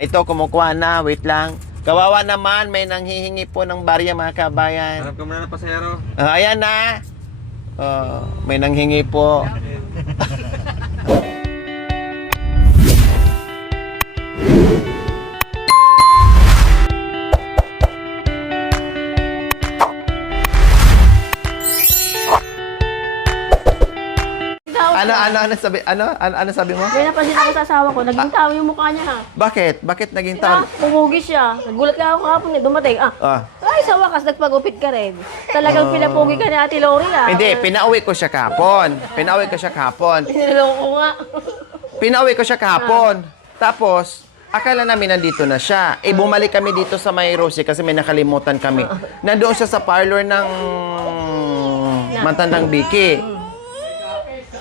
Ito, kumukuha na. Wait lang. Kawawa naman, may nanghihingi po ng barya mga kabayan. Harap ka muna ng pasahero. Ayan na. May nanghingi po. Ano sabi mo? May napansin ako sa asawa ko, naging tao yung mukha niya ha. Bakit? Bakit naging Diba? tao? Pumugi siya. Nagulat ka ako kahapon eh, dumating. Ay, sa wakas, nagpagupit ka rin. Talagang pinapugi ka ni Ate Lori ah. Hindi, pinauwi ko siya kahapon. Siniloko ko nga. Pinauwi ko siya kahapon. Tapos, akala namin nandito na siya. Bumalik kami dito sa May Rosie kasi may nakalimutan kami. Nandoon siya sa parlor ng Matandang Biki.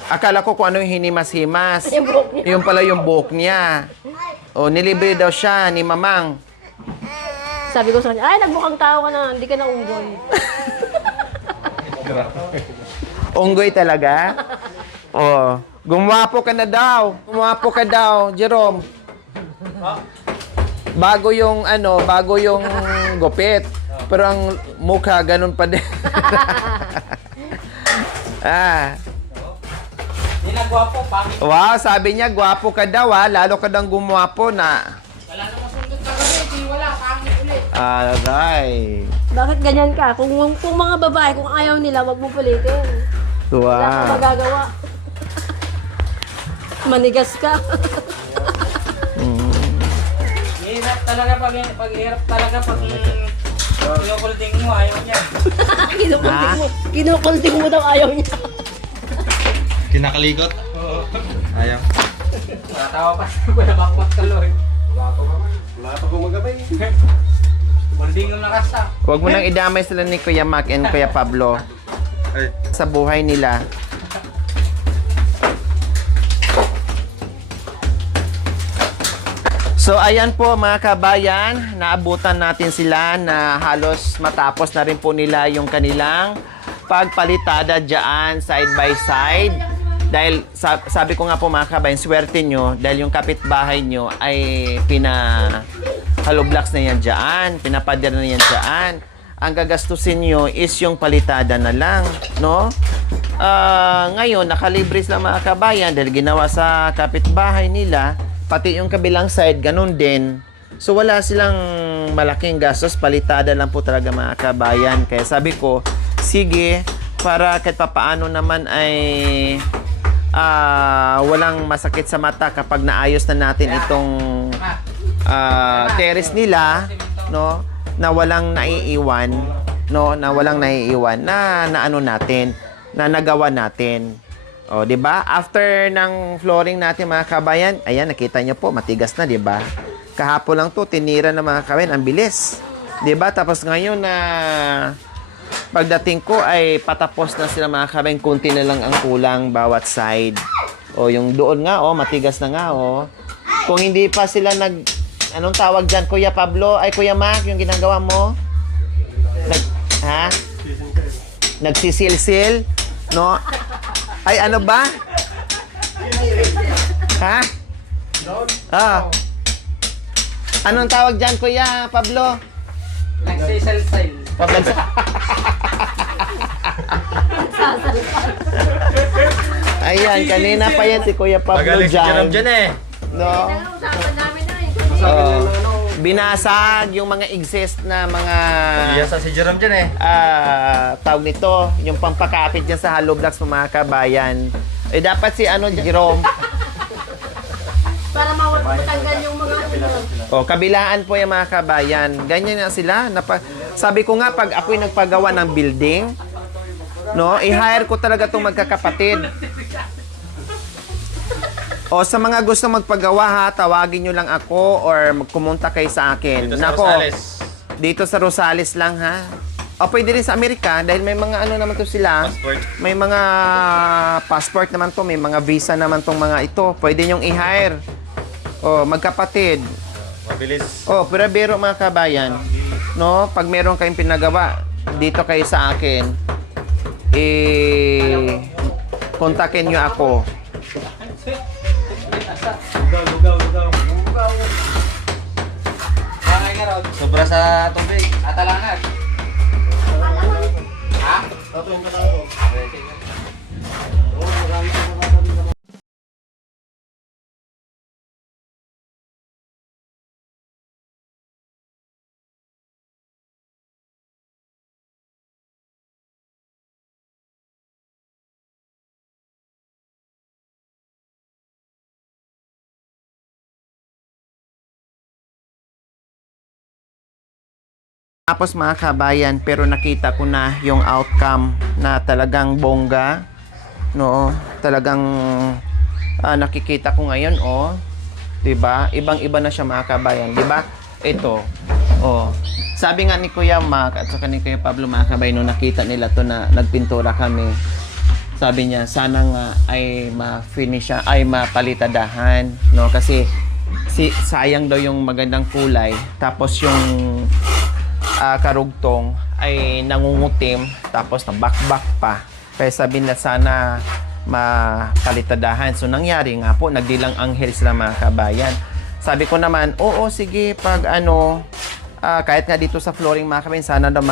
Akala ko kung ano yung hinimas-himas. Yung buhok niya. Yung pala yung buhok niya. Nilibre daw siya ni Mamang. Sabi ko sa kanya, ay, nagbukang tao ka na, hindi ka na unggoy. Unggoy talaga? Gumwapo ka na daw. Gumwapo ka daw, Jerome. Bago yung gupit. Pero ang mukha ganun pa din. Hindi na gwapo, pangit. Wow, sabi niya gwapo ka daw lalo ka daw gumwapo na. Wala na masundot ka kami, di wala, pangit ulit. Aray. Bakit ganyan ka? Kung mga babae, kung ayaw nila, wag mo pulitin. Wala kang Wow. magagawa. Manigas ka. Hirap talaga pag kinukulting mo, ayaw niya. Kinukulting mo daw, ayaw niya. Kinakalikot? Oo. Ayaw. Natawa pa siya, wala makmat ka, Lord. Wala pa gumagabay. Kulding ng nakasta. Huwag mo nang idamay sila ni Kuya Mac and Kuya Pablo sa buhay nila. So ayan po mga kabayan, naabutan natin sila na halos matapos na rin po nila yung kanilang pagpalitada dyan side by side. Dahil sabi ko nga po mga kabayan, swerte nyo dahil yung kapitbahay nyo ay hollow blocks na yan dyan, pinapader na yan dyan. Ang gagastusin nyo is yung palitada na lang, no? Ngayon, nakalibre sila mga kabayan dahil ginawa sa kapitbahay nila, pati yung kabilang side, ganun din. So, wala silang malaking gastos, palitada lang po talaga mga kabayan. Kaya sabi ko, sige, para kahit papaano naman ay walang masakit sa mata kapag naayos na natin itong terrace nila, no, na walang naiiwan, no, na ano natin, na nagawa natin. 'Di ba? After ng flooring natin mga kabayan, ayan nakita niyo po, matigas na, 'di ba? Kahapon lang 'to tinira ng mga kabayan, ang bilis. 'Di ba? Tapos ngayon na pagdating ko ay patapos na sila mga kabayan, kunti na lang ang kulang bawat side. Yung doon nga matigas na nga Kung hindi pa sila anong tawag diyan, Kuya Pablo, ay Kuya Mac, yung ginagawa mo? Nagsisilsil, no? Ay ano ba? Ha? Anong tawag diyan, Kuya Pablo? Nagsisalsal. Ayan, kanina pa yan si Kuya Pablo dyan. No? Binasag yung mga exist na mga Iyasa si Jerome dyan tawag nito, yung pampakapit dyan sa hollow blocks ng mga kabayan. Dapat si Jerome. Para matanggal yung mga Kabilaan po yung mga kabayan. Ganyan na sila. Sabi ko nga, pag ako'y nagpagawa ng building, no, i-hire ko talaga itong magkakapatid. Sa mga gusto magpagawa tawagin nyo lang ako or kumunta kayo sa akin. Dito sa Rosales lang pwede rin sa Amerika dahil may mga naman to sila. Passport. May mga passport naman to, may mga visa naman tong mga ito. Pwede nyong i-hire. Magkapatid. Mabilis. Pero biro mga kabayan. No, pag meron kayong pinagawa, dito kayo sa akin. Kontakin nyo ako. Lugaw. Sobra sa tubig. Atalangan. Ha? Tapos mga kabayan, pero nakita ko na yung outcome na talagang bongga. No, talagang nakikita ko ngayon, oh. 'Di ba? Ibang-iba na siya mga kabayan, 'di ba? Ito. Oh. Sabi nga ni Kuya Mac at saka ni Kuya Pablo mga kabayan nung nakita nila to na nagpintura kami. Sabi niya, sana nga ay ma-finish siya, ay mapalitadahan, no? Kasi sayang daw yung magandang kulay. Tapos yung karugtong ay nangungutim tapos nabakbak pa. Kaya sabi na sana mapalitadahan. So nangyari nga po, nagdilang anghel sila mga kabayan. Sabi ko naman, oo sige, pag kahit nga dito sa flooring mga kabayan, sana na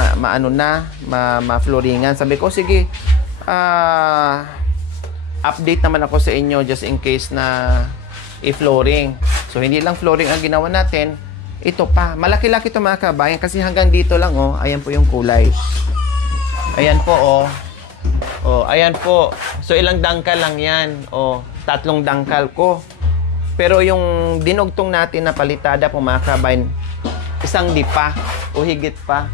ma-flooringan. Sabi ko, sige, update naman ako sa inyo just in case na i-flooring. So hindi lang flooring ang ginawa natin, ito pa. Malaki-laki ito mga kabayan kasi hanggang dito lang, oh. Ayan po yung kulay. Ayan po, oh. Oh, ayan po. So ilang dangkal lang yan. Oh, 3 dangkal ko. Pero yung dinugtong natin na palitada po mga kabayan, 1 dipa o higit pa.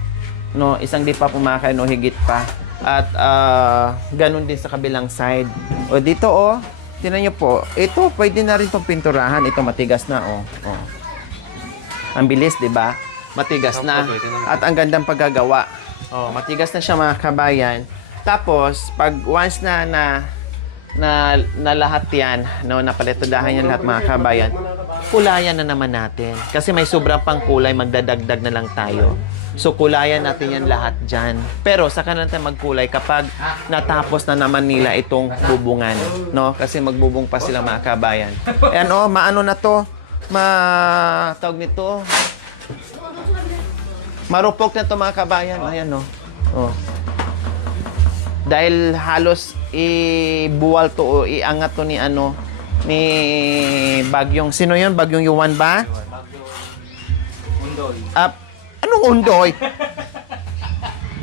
No, 1 dipa po mga kabayan o higit pa. At ganun din sa kabilang side. O dito, oh. Tingnan nyo po. Ito, pwede na rin itong pinturahan. Ito, matigas na, oh. Oh. Ang bilis, 'di ba? Matigas na. At ang gandang paggagawa. Oh, matigas na siya mga kabayan. Tapos, pag once na lahat 'yan, no, napalitadahan yan lahat mga kabayan, kulayan na naman natin. Kasi may sobrang pang kulay, magdadagdag na lang tayo. So, kulayan natin yan lahat dyan. Pero, saka natin magkulay kapag natapos na naman nila itong bubungan. No? Kasi magbubong pa sila mga kabayan. Ayan, oh, maano na to. Tawag nito. Marupok na to mga kabayan. Ayan, oh. Oh. Dahil halos ibuwal to o iangat to ni Bagyong. Sino yun? Bagyong Yuan ba? Undoy. Anong undoy?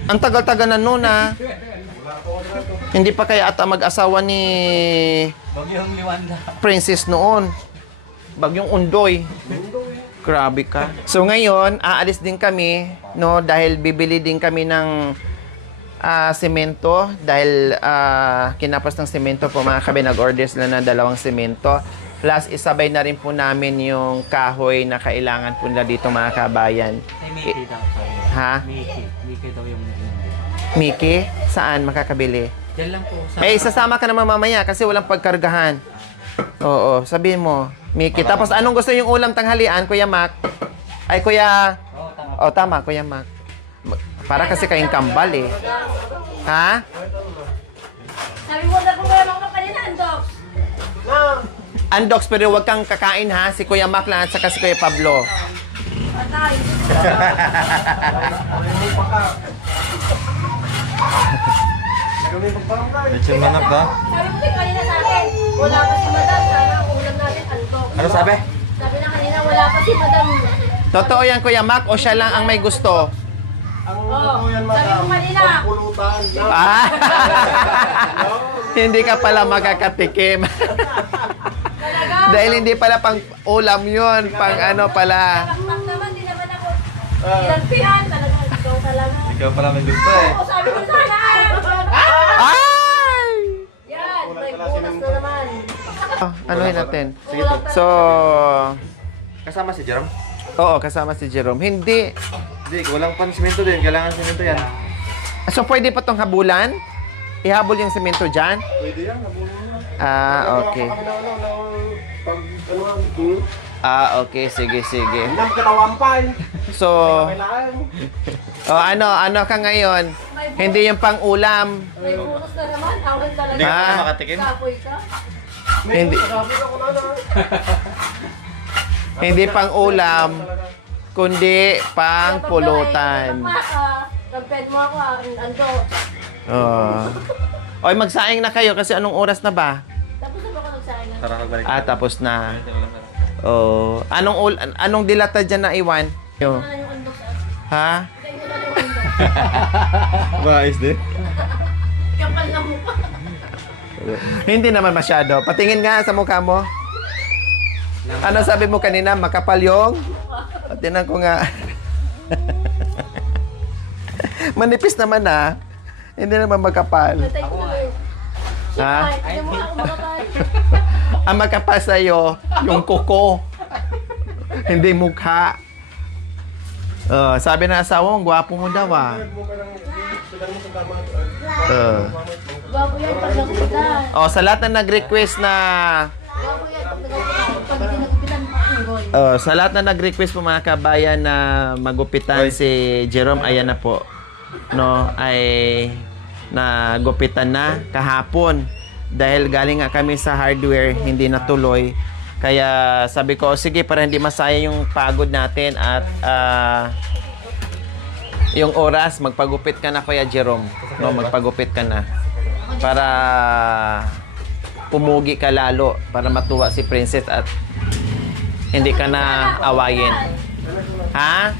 Ang tagal-tagal na noon, ah. Hindi pa kaya ata mag-asawa ni Bagyong Liwanda. Princess noon. Bagyong undoy. Grabe ka. So ngayon, aalis din kami, no, dahil bibili din kami ng semento dahil kinapos ng semento po mga kabayan, nag-order sila ng 2 semento. Plus, isabay na rin po namin yung kahoy na kailangan po nila dito mga kabayan. Ay, Mickey daw. Ha? Mickey daw yung Mickey? Saan makakabili? Diyan lang po. Sasama ka naman mamaya kasi walang pagkargahan. Oo, sabihin mo, Mickey. Tapos anong gusto yung ulam tanghalian, Kuya Mac? Ay, Kuya... Oh, tama, Kuya Mac. Para kasi kayong kambal, eh. Ha? Sabi mo na kung meron ka kanina, Andok. Andox, pero huwag kang kakain, ha? Si Kuya Mac lang at saka si Kuya Pablo. Patay. Lechon manok ba? Sabi mo din kanina sa akin, wala pa si Madam, sana ang ulam natin, Andok. Ano sabi? Sabi na kanina, wala pa si Madam. Totoo yan, Kuya Mac, o siya lang ang may gusto? Oh, sabi mo kanina. Ah! Hindi ka pala makakatikim. Talaga. Dahil hindi pala pang ulam yun, pang ano pala. Pakpak naman, di naman ako. Ilanpihan, talaga. Ikaw talaga. Ikaw pala may gusto eh. Oo, sabi ko sana. Ay! Yan, may butas na naman. Anuhin natin. Sige po. So, Kasama si Jerome? oo, kasama si Jerome. Hindi. Hindi, walang pang simento din. Kailangan simento yan. So, pwede pa tong habulan? Ihabol yung semento dyan? Pwede yan, nabulong mo. Okay. Okay. Sige. Hindi mo katawan pa eh. So, ano ka ngayon? Hindi yung pang-ulam. May butas na naman. Awal talaga. Hindi ka Ah. pa makatikim? Kapoy ka. Hindi. Hindi pang-ulam. kundi pang pulutan. Nag-ped mo ako ando. Oy, magsaing na kayo kasi anong oras na ba? Tapos na ba ako nagsahin na? Tara, magbalik. Tapos na. Anong dilata dyan na iwan? Ito na yung unbox. Ha? Ito na yung unbox. Maayos din. Kapal na mukha. Hindi naman masyado. Patingin nga sa mukha mo. Ano sabi mo kanina? Makapal yung? Tingnan ko nga. Manipis naman Hindi naman makapal. Natay ko na yun. Ha? Hindi mo ako makapal. Ang makapal sa'yo, yung kuko. Hindi mukha. Sabi ng asawa mo, gwapo mo daw Bago yan pag nagupitan. Sa lahat na nag-request na Bago yan pag nagupitan. Pag hindi nagupitan, makakanggoy. sa lahat na nag-request po mga kabayan na magupitan si Jerome, ayan na po. No, ay nagupitan na kahapon. Dahil galing nga kami sa hardware, hindi natuloy. Kaya sabi ko, sige, para hindi masaya yung pagod natin at yung oras, magpagupit ka na, Kuya Jerome. No, magpagupit ka na. Para pumugi ka lalo, para matuwa si Princess at hindi ka na awayin. Ha?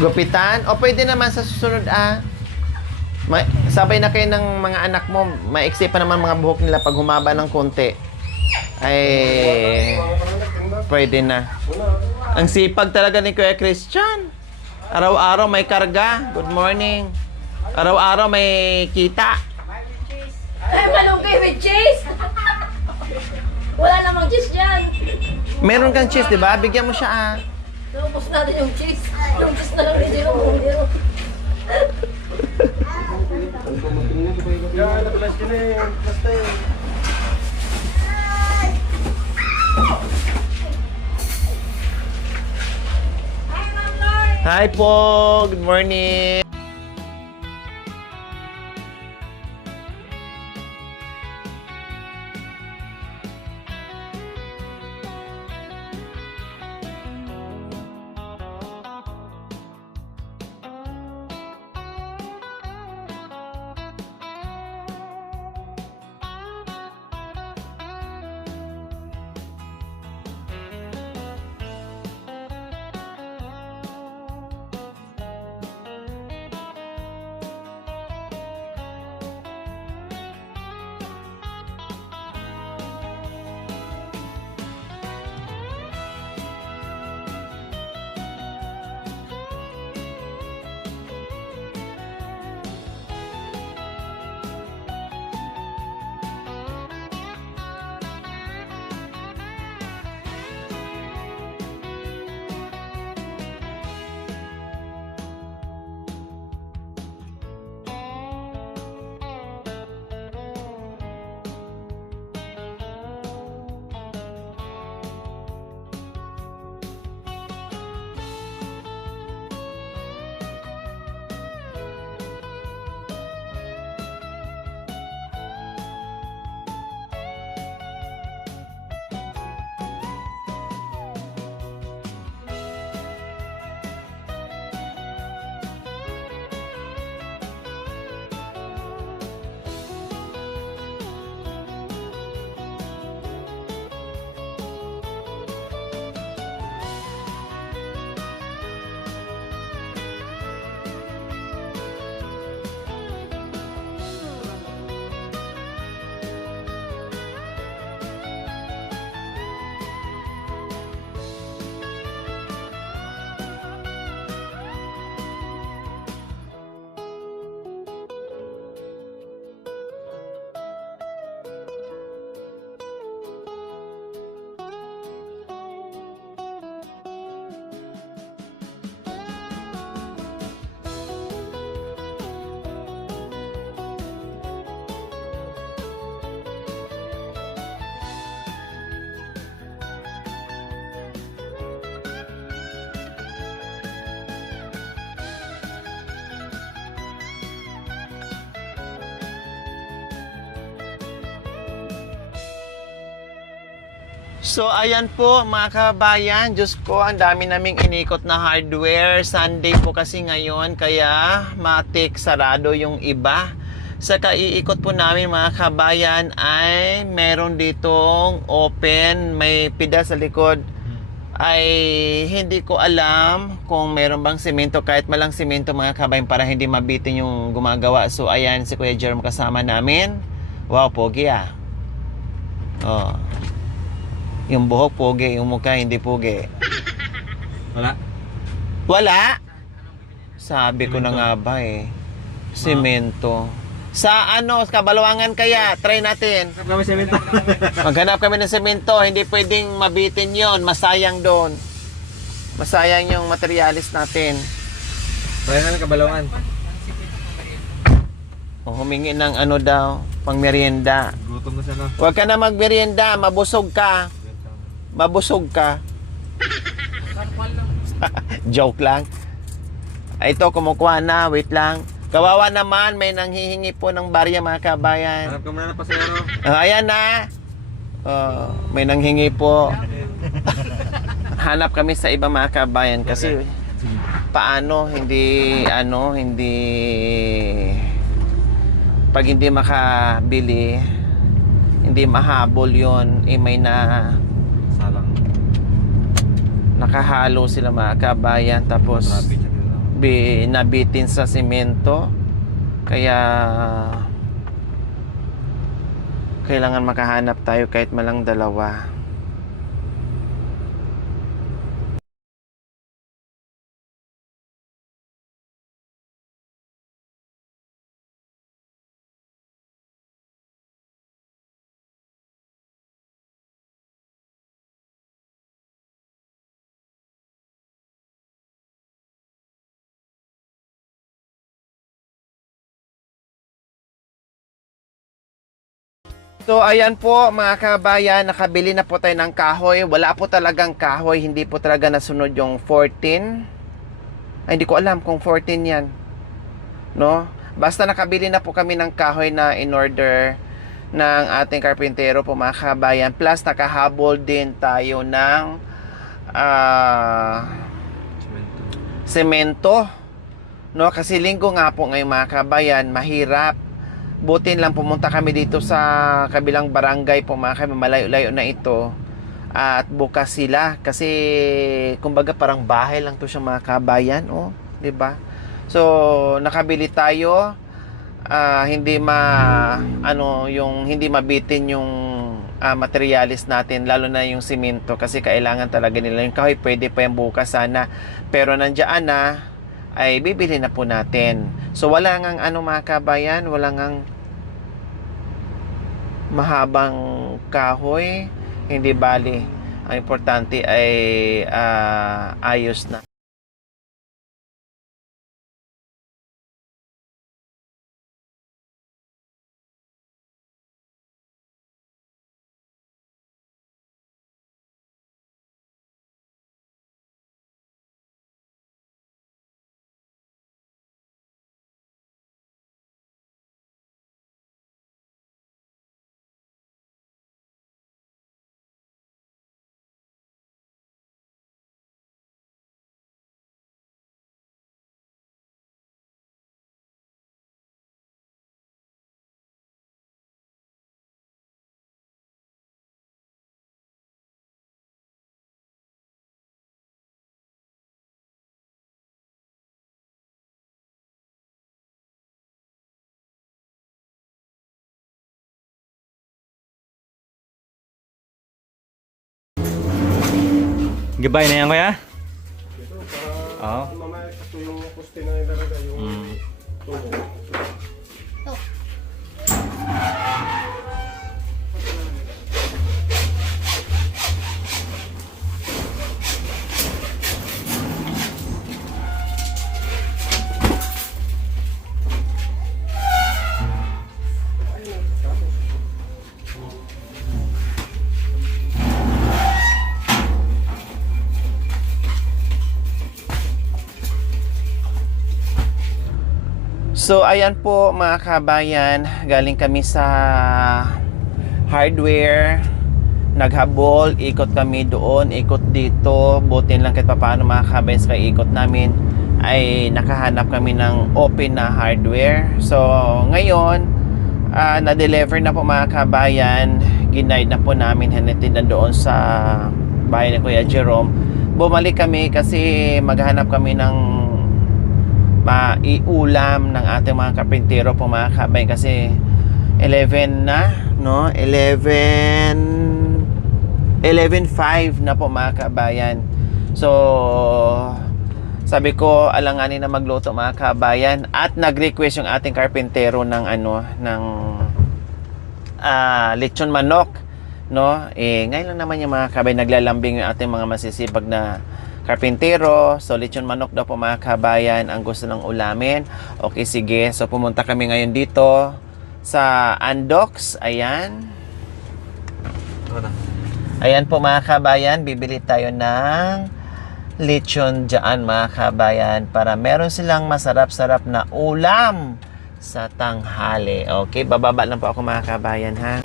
Gupitan? O pwede naman sa susunod sabay na kayo ng mga anak mo, maiksi pa naman mga buhok nila pag humaba ng konti. Ay, pwede na. Ang sipag talaga ni Kuya Christian. Araw-araw may karga. Good morning. Araw-araw may kita. Ay, malunggay with cheese! Wala namang cheese yan. Meron kang cheese, di ba? Bigyan mo siya Naubos natin yung cheese. Yung cheese na lang ni Jerome. Hi po. Good morning. So, ayan po mga kabayan. Diyos ko, ang dami naming inikot na hardware. Sunday po kasi ngayon, kaya matik sarado yung iba. Sa kaiikot po namin mga kabayan ay meron ditong open, may pida sa likod. Ay hindi ko alam kung meron bang semento, kahit malang semento mga kabayan, para hindi mabitin yung gumagawa. So, ayan si Kuya Jerome kasama namin. Wow, pogi ah. Oh. Yung buhok pogi, yung mukha hindi pogi. Wala. Wala? Sabi ko na nga ba eh. Semento. Sa ano, Kabalwangan kaya, try natin. Kami semento. Maghanap kami ng semento, hindi pwedeng mabitin yon, masayang doon. Masayang yung materialis natin. Try na ng Kabalongan. O, humingi ng ano daw, pang merienda. Gutom na siya na. Huwag ka na magmerienda, mabusog ka. Mabusog ka. Joke lang. Ay, ito, kumukuha na. Wait lang. Kawawa naman, may nanghihingi po ng barya mga kabayan. Hanap ka muna ng pasero. Ayan na. May nanghingi po. Hanap kami sa iba mga kabayan kasi paano hindi pag hindi makabili, hindi mahabol yon, may Salang. nakahalo sila mga kabayan, tapos Traffic siya dito. nabitin sa simento, kaya kailangan makahanap tayo kahit malang dalawa. So ayan po mga kabayan, nakabili na po tayo ng kahoy. Wala po talagang kahoy, hindi po talaga nasunod yung 14. Ay, hindi ko alam kung 14 yan. No? Basta nakabili na po kami ng kahoy na in order ng ating karpintero po mga kabayan. Plus nakahabol din tayo ng semento. No? Kasi linggo nga po ngayon mga kabayan, mahirap. Butin lang pumunta kami dito sa kabilang barangay po mga kabayan, malayo-layo na ito, at bukas sila kasi kumbaga parang bahay lang to siya mga kabayan, oh, 'di ba? So nakabili tayo, hindi hindi mabitin yung materialis natin, lalo na yung simento kasi kailangan talaga nila yung kahoy. Pwede pa yung bukas sana, pero nandiyan na, ay bibili na po natin. So wala ngang mga kabayan, wala ngang mahabang kahoy, hindi bali. Ang importante ay ayos na. Gabay na yan kuya? Oo. Mamaya ito yung poste na ilalagay yung tubo. So ayan po mga kabayan, galing kami sa hardware. naghabol, ikot kami doon, ikot dito. Butin lang kahit paano mga kabayan sa ikot namin ay nakahanap kami ng open na hardware. So ngayon, na-deliver na po mga kabayan. Ginaid na po namin, hinatid na doon sa bahay ni Kuya Jerome. Bumalik kami kasi maghanap kami ng maiulam ng ating mga karpintero po mga kabayan kasi 11 na, no? 11:05 na po mga kabayan. So sabi ko alanganin na magluto mga kabayan at nag-request yung ating karpintero ng lechon manok, no? Ngayon lang naman yung mga kabayan naglalambing yung ating mga masisipag na karpintero. So lechon manok daw po mga kabayan ang gusto ng ulamin. Okay, sige. So pumunta kami ngayon dito sa Andox. Ayan po mga kabayan, bibili tayo ng lechon dyan mga kabayan para meron silang masarap-sarap na ulam sa tanghali. Okay, bababa lang po ako mga kabayan ha.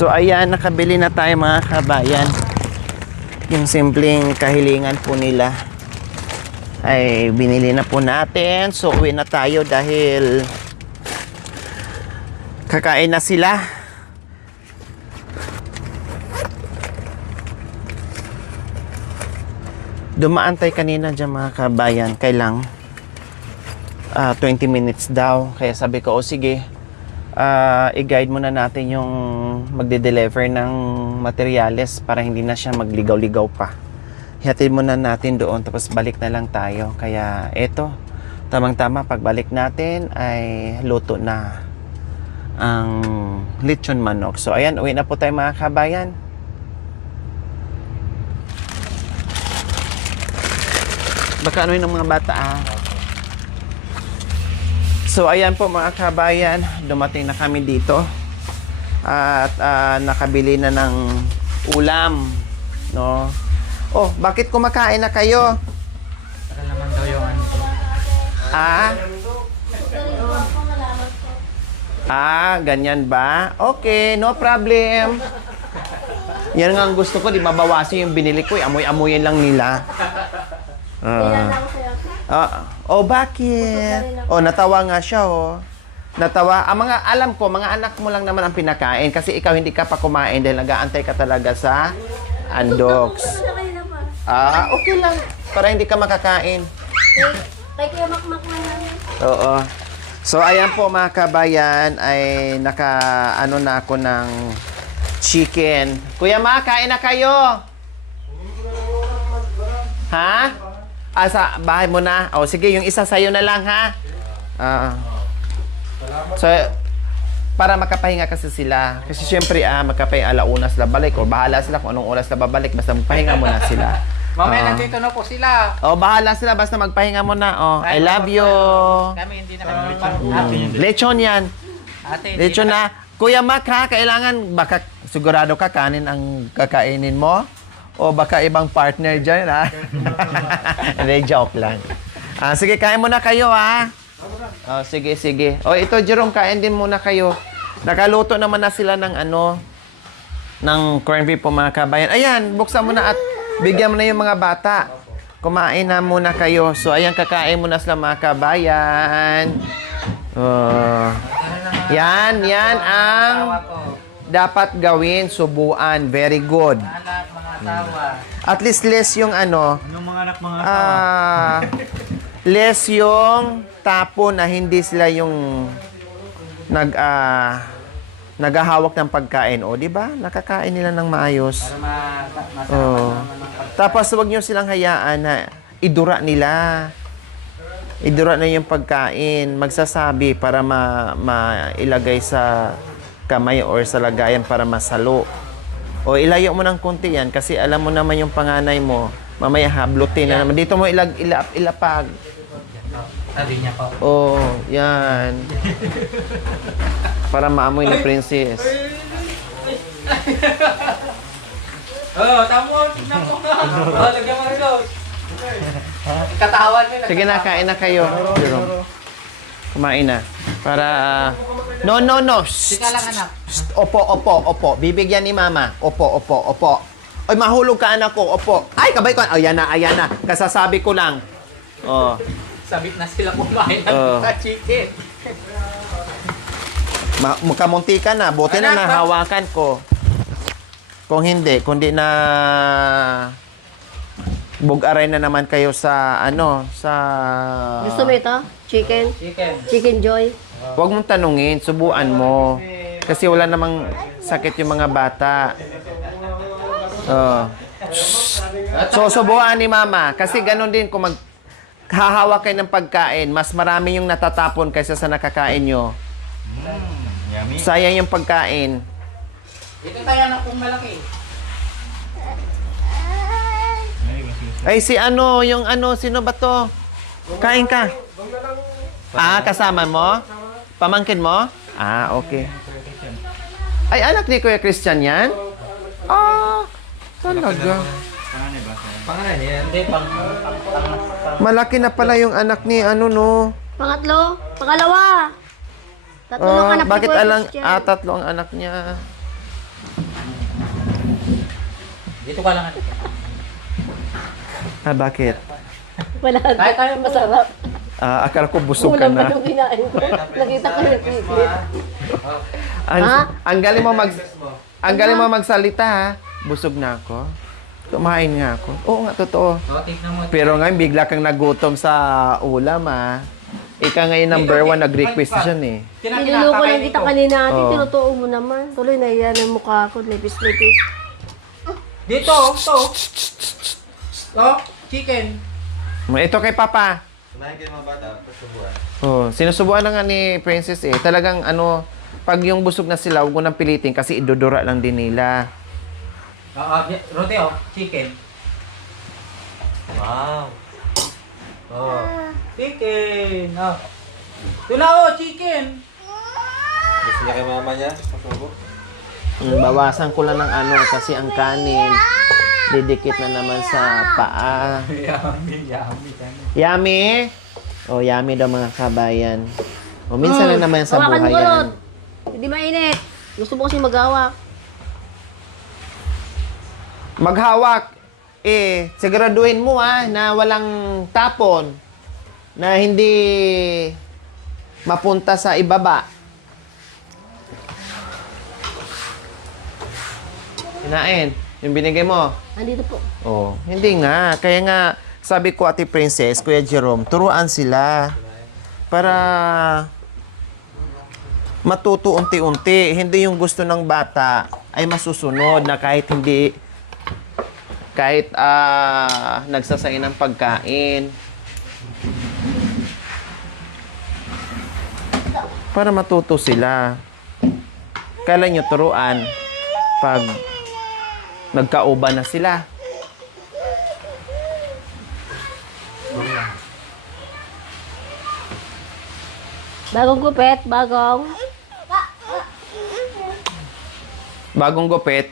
So ayan, nakabili na tayo mga kabayan. Yung simpleng kahilingan po nila ay binili na po natin. So uwi na tayo dahil kakain na sila. Dumaan tayo kanina dyan mga kabayan. Kailang 20 minutes daw. Kaya sabi ko, o sige, i-guide muna natin yung magde-deliver ng materyales para hindi na siya magligaw-ligaw pa. Hihatid muna natin doon tapos balik na lang tayo. Kaya eto, tamang-tama pagbalik natin ay luto na ang lechon manok. So ayan, uwi na po tayo mga kabayan. Baka ano yun ng mga bata So ayan po mga kabayan, dumating na kami dito at nakabili na ng ulam, no? Oh, bakit kumakain na kayo? Tagal naman daw yung ano. Ganyan ba? Okay, no problem. Yan nga ang gusto ko, di mabawasin yung binili ko, amoy-amoyin lang nila. Bakit? Natawa nga siya, Natawa. Alam ko, mga anak mo lang naman ang pinakain kasi ikaw hindi ka pa kumain dahil nag-aantay ka talaga sa Andox. Okay lang. Para hindi ka makakain. Kaya makmak na namin. Oo. So, ayan po mga kabayan, ay naka-ano na ako ng chicken. Kuya Ma, kain na kayo? Ha? Sa bahay mo na? Sige, yung isa sa'yo na lang, ha? So, para makapahinga kasi sila. Kasi syempre, magkapahinga alaunas na balik o bahala sila kung anong oras na babalik. Basta magpahinga muna sila. Mamaya nandito na po sila. Bahala sila. Basta magpahinga muna. I love you. Kami hindi na kami Lechon yan. Ate, Lechon na. Kuya Mac, ha? Kailangan, baka sigurado ka kanin ang kakainin mo? O baka ibang partner dyan, ha? Hindi, joke lang. Sige, kain muna kayo, ha? Sige. Ito, Jerome, kain din muna kayo. Nakaluto naman na sila ng ng corned beef po mga kabayan. Ayan, buksan mo na at bigyan mo na yung mga bata. Kumain na muna kayo. So, ayan, kakain muna sila mga kabayan. Yan ang dapat gawin, subuan. Very good. At least less yung Anong mga anak mga less yung tapo na hindi sila yung naghahawak ng pagkain. Di ba? Nakakain nila ng maayos. Para Tapos wag niyo silang hayaan na idura nila. idura na yung pagkain. Magsasabi para mailagay sa kamay or sa lagayan para masalo. O ilayo mo ng konti yan kasi alam mo naman yung panganay mo. Mamaya hablutin na naman. Dito mo ilapag. Sabi niya pa. Oh, yan. Para maamoy ni Princess. Oh, tamo. Nako na. Oh, lagyan mo rin daw. Katawan mo. Sige na, kain na kayo. Jerome. Kumain na. Para... no. Shh, Sika lang, anak. shh. Opo. Bibigyan ni Mama. Opo. Ay, mahulog ka, anak ko. Opo. Ay, kabay ko. Ayan na. Kasasabi ko lang. Oh. Sabit na sila kumain Oh. ng chicken. Kamunti ka na. Buti na Anak, nahawakan ko. Kung hindi, kundi na bug-aray na naman kayo sa sa... Gusto mo ito? Chicken? Chicken. Chicken Joy? Huwag mong tanungin, subuan mo. Kasi wala namang sakit yung mga bata. Oh. So, subuan ni Mama. Kasi ganun din kung maghahawak kayo ng pagkain, mas marami yung natatapon kaysa sa nakakain nyo. Yummy. Sayang yung pagkain. Ito tayo anak kong malaki. Ay, sino ba to? Kain ka. Ah, kasama mo? Pamangkin mo? Ah, okay. Ay, anak ni Kuya Christian yan? Ah, talaga. Pangalan niya? Hindi, pang... Malaki na pala yung anak ni no. Pangatlo? Pangalawa? Tatlo ng anak ni Bakit Kuya alang Christian. tatlo ang anak niya? Dito ka lang. Ah, bakit? Wala. Kahit tayo Masarap. Ah, akala ko busog ka Ulam pa na. yung kinain ko. Nakita ko yung pipit. Ang galing mo ang galing mo magsalita ha. Busog na ako. Kumain nga ako. Oo nga, totoo. Oh, tignan mo. Pero ngayon, bigla kang nagutom sa ulam ha. Ika ngayon number 1 nag-request dyan eh. Niluloko lang kita kanina natin. Oo. Tinutuo mo naman. Tuloy na yan ang mukha ko. Lipis-lipis. Dito, to. Oh, chicken. Ito kay Papa. Kumain kayo mga bata, pagsubuan. Oh, sinusubuan na nga ni Princess eh. Talagang pag yung busog na sila, huwag mo nang pilitin kasi idudura lang din nila. Rote, oh, chicken. Wow. Oh, chicken. Oh. Tula, oh, chicken. Gusto niya kay mama niya, pagsubo. Bawasan ko lang ng kasi ang kanin didikit na naman sa paa. Yummy? Oh, yummy daw mga kabayan. O, minsan na naman sa Hawakan mo buhay ko, yan. Rod. Hindi mainit. Gusto mo kasi maghawak. Maghawak. Siguraduhin mo na walang tapon. Na hindi mapunta sa ibaba. Kinain. Yung binigay mo. Andito po. Oh, hindi nga. Kaya nga, sabi ko, Ate Princess, Kuya Jerome, turuan sila para matuto unti-unti. Hindi yung gusto ng bata ay masusunod na kahit nagsasay ng pagkain. Para matuto sila. Kailan nyo turuan pag nagkauban na sila. Bagong gupit. Bagong gupit,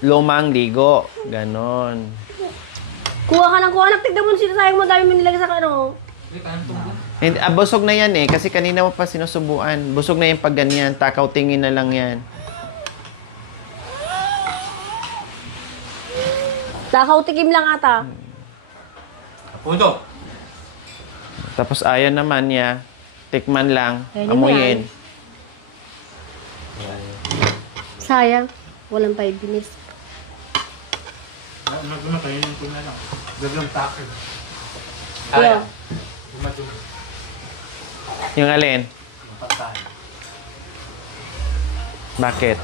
lumang ligo. Ganon. Kuha ka ng kuha. Tignan mo sila sayang mo. Dami mo nilagay sa Hindi, busog na yan kasi kanina mo pa sinusubuan. Busog na yung pag ganyan. Takaw tingin na lang yan. Takaw tikim lang ata. Pundo. Tapos ayaw naman niya. Tikman lang. Pwede mo Amuyin. Sayang. Walang 5 minutes. Nagmamatayin yung tina lang. Gagawang taco. Kuya. Yung alin? Bakit?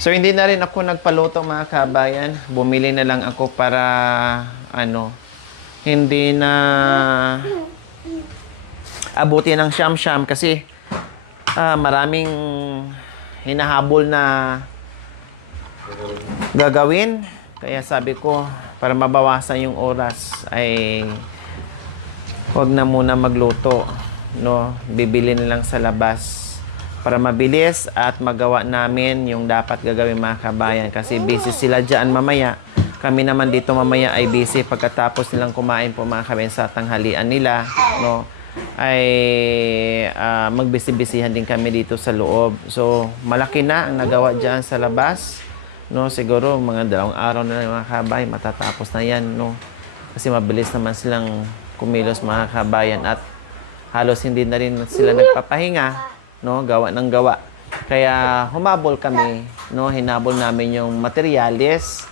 So, hindi na rin ako nagpaluto mga kabayan. Bumili na lang ako para, hindi na abuti ng siyam-siyam kasi maraming hinahabol na gagawin. Kaya sabi ko, para mabawasan yung oras ay huwag na muna magluto, no? Bibili na lang sa labas para mabilis at magawa namin yung dapat gagawin mga kabayan kasi busy sila dyan mamaya. Kami naman dito mamaya ay busy pagkatapos nilang kumain po mga kabayan sa tanghalian nila, no? Ay magbisi-bisihan din kami dito sa loob. So malaki na ang nagawa dyan sa labas, no? Siguro mga 2 araw na lang mga kabayan matatapos na yan, no? Kasi mabilis naman silang kumilos mga kabayan at halos hindi na rin sila nagpapahinga, no? Gawa ng gawa. Kaya humabol kami, no? Hinabol namin yung materyales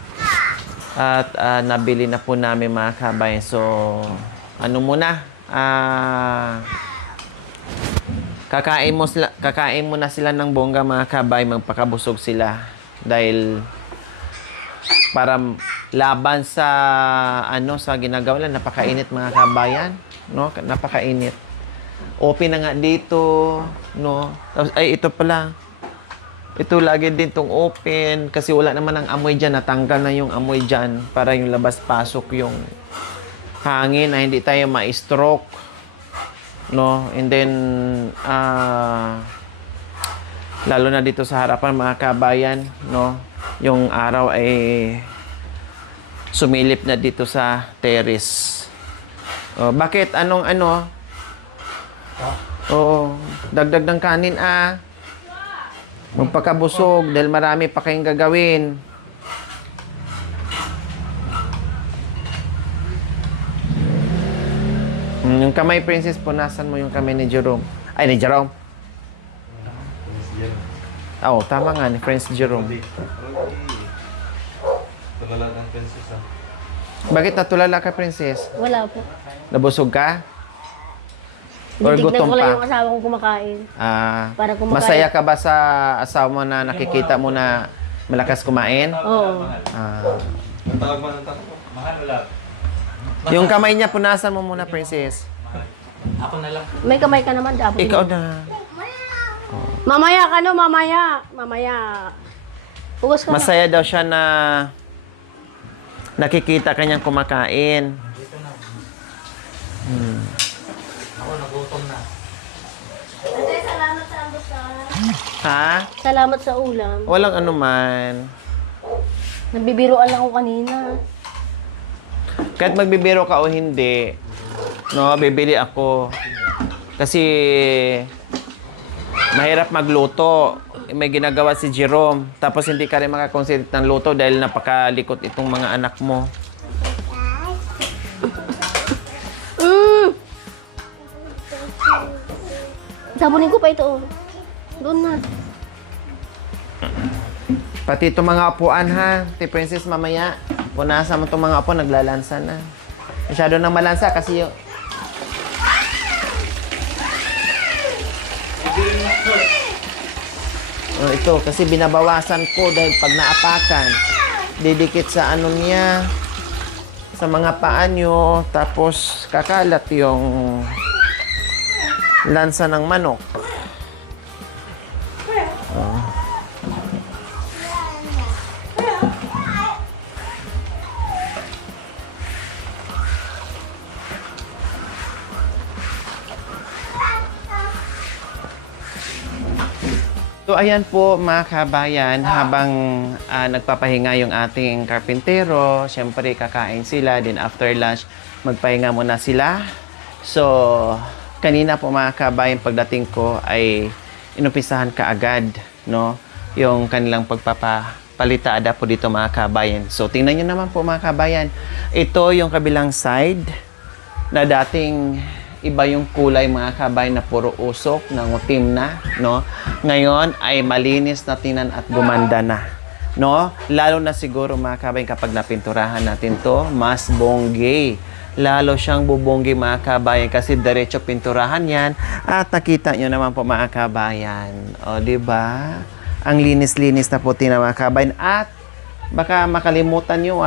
at nabili na po namin mga kabayan. So ano muna, kakain muna sila ng bongga mga kabayan, magpakabusog sila dahil para laban sa sa ginagawa nila. Napakainit mga kabayan, no? Napakainit. Open na nga dito, no? Tapos ay ito pala. Ito lagi din tong open kasi wala naman ang amoy diyan, natanggal na yung amoy diyan para yung labas-pasok yung hangin na hindi tayo ma-stroke, no? And then lalo na dito sa harapan mga kabayan, no? Yung araw ay sumilip na dito sa terrace. Bakit? Anong ano? Oo, dagdag ng kanin magpakabusog dahil marami pa kayong gagawin. Yung kamay, princess, punasan mo yung kamay ni Jerome. Ay, ni Jerome. Oo, tama nga, ni Prince Jerome. Tulala ng princess Bakit natulala ka, princess? Wala po. Nabusog ka? Or Titignan gutom ko lang pa? yung asawa kong kumakain. Para kumakain. Masaya ka ba sa asawa mo na nakikita mo na malakas kumain? Oo. Ang tawag ba ng tawag ko? Mahal wala. Yung kamay niya, punasan mo muna, princess. Ako na lang. May kamay ka naman dapat. Ikaw na. Mamaya ka no, mamaya. Mamaya. Ugas ka na. Masaya daw siya na nakikita kanyang kumakain. Dito na. Ako nagutom na. Salamat sa ambusan. Ha? Salamat sa ulam. Walang anuman. Nabibiruan lang ako kanina. Kahit magbibiro ka o hindi, no, bibili ako. Kasi mahirap magluto. May ginagawa si Jerome. Tapos hindi ka rin makakonsentrate ng luto dahil napakalikot itong mga anak mo. Sabunin ko pa ito. Doon na. Pati itong mga apuan ha. Ti Princess mamaya. Punasan mo itong mga apo, naglalansa na. Masyado nang malansa kasi yung... ito, kasi binabawasan ko dahil pag naapakan, didikit sa ano niya, sa mga paa nyo, tapos kakalat yung lansa ng manok. So ayan po mga kabayan, habang nagpapahinga yung ating karpintero, syempre kakain sila, din after lunch magpahinga muna sila. So kanina po mga kabayan, pagdating ko ay inumpisahan kaagad, no, yung kanilang pagpapalitada po dito mga kabayan. So tingnan nyo naman po mga kabayan, ito yung kabilang side na dating iba yung kulay mga kabayan na puro usok, nangutim na, no? Ngayon ay malinis na tingnan at gumanda na, no? Lalo na siguro mga kabayan kapag napinturahan natin to, mas bongge. Lalo siyang bubongge mga kabayan kasi diretso pinturahan yan at nakita nyo naman po mga kabayan. O, di ba? Ang linis-linis na puti na mga kabayan at baka makalimutan nyo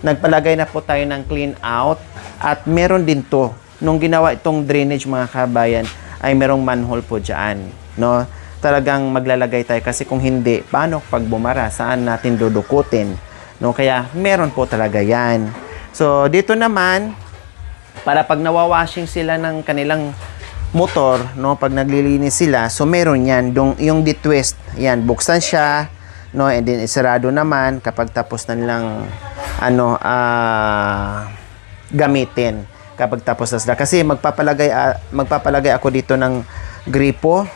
nagpalagay na po tayo ng clean out At meron din to, nung ginawa itong drainage mga kabayan, ay merong manhole po dyan. No? Talagang maglalagay tayo kasi kung hindi, paano pag bumara, saan natin dudukutin? No? Kaya meron po talaga yan. So dito naman, para pag nawawashing sila ng kanilang motor, no, pag naglilinis sila, so meron yan, yung detwist, yan, buksan siya, no, and then isarado naman kapag tapos na nilang gamitin kapag tapos na sila. Kasi magpapalagay ako dito ng gripo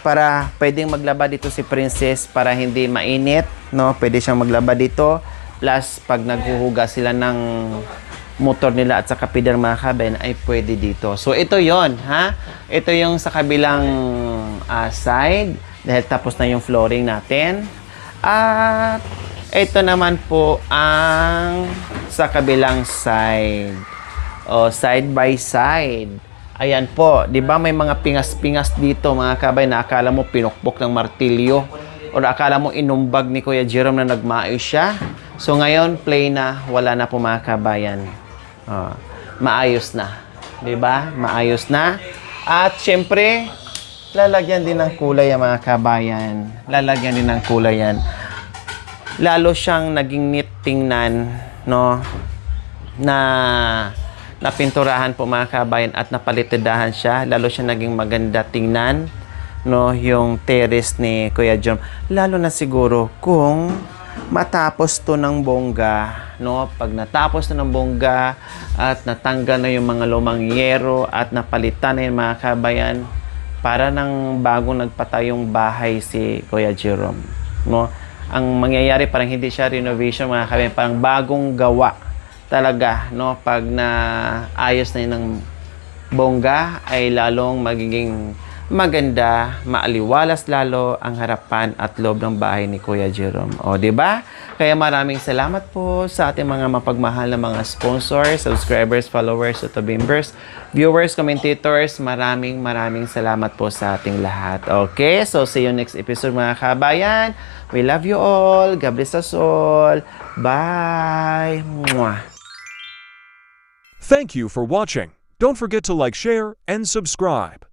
para pwedeng maglaba dito si Princess para hindi mainit, no? Pwede siyang maglaba dito. Plus, pag naghuhuga sila ng motor nila at sa kapider mga kabayan, ay pwede dito. So, ito yon ha? Ito yung sa kabilang side dahil tapos na yung flooring natin. At ito naman po ang sa kabilang side. O, side by side. Ayan po, 'di ba may mga pingas-pingas dito mga kabay na akala mo pinukpok ng martilyo o akala mo inumbag ni Kuya Jerome na nagmaayos siya. So ngayon plain na, wala na po mga kabayan. Maayos na, 'di ba? Maayos na. At syempre, lalagyan din ng kulay ang mga kabayan. Lalagyan din ng kulay yan. Lalo siyang naging neat tingnan, no? Na napinturahan po mga kabayan at napalitidahan siya. Lalo siya naging maganda tingnan, no, yung terrace ni Kuya John. Lalo na siguro kung matapos to ng bongga, no, pag natapos na ng bongga at natanggal na yung mga lumang yero at napalitan na yung mga kabayan, para ng bagong nagpatayong bahay si Kuya Jerome, no. Ang mangyayari parang hindi siya renovation mga kabayan, parang bagong gawa talaga, no? Pag naayos na yun ng bongga, ay lalong magiging maganda, maaliwalas lalo ang harapan at loob ng bahay ni Kuya Jerome. O, di ba? Kaya maraming salamat po sa ating mga mapagmahal na mga sponsors, subscribers, followers, Totobimbers, viewers, commentators. Maraming salamat po sa ating lahat. Okay? So, see you next episode mga kabayan. We love you all. God bless us all. Bye! Mwah! Thank you for watching. Don't forget to like, share, and subscribe.